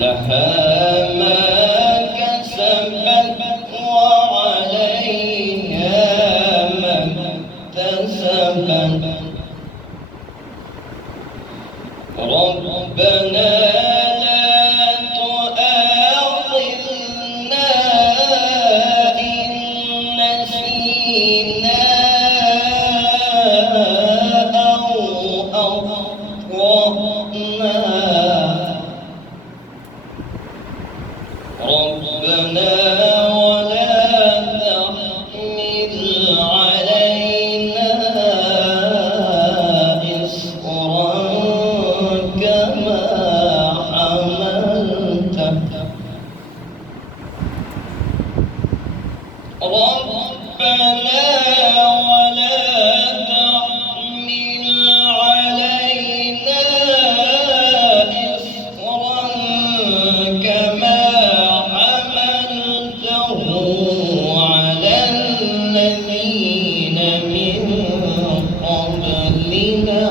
لها ما كسبت وعليها ما اكتسبت. ربنا لا تؤاخذنا إن نسينا أو أخطأنا. ربنا ولا تحمل علينا إصرا كما حملته. ربنا ولا تحمل علينا إصرا كما حملته على الذين من قبلنا.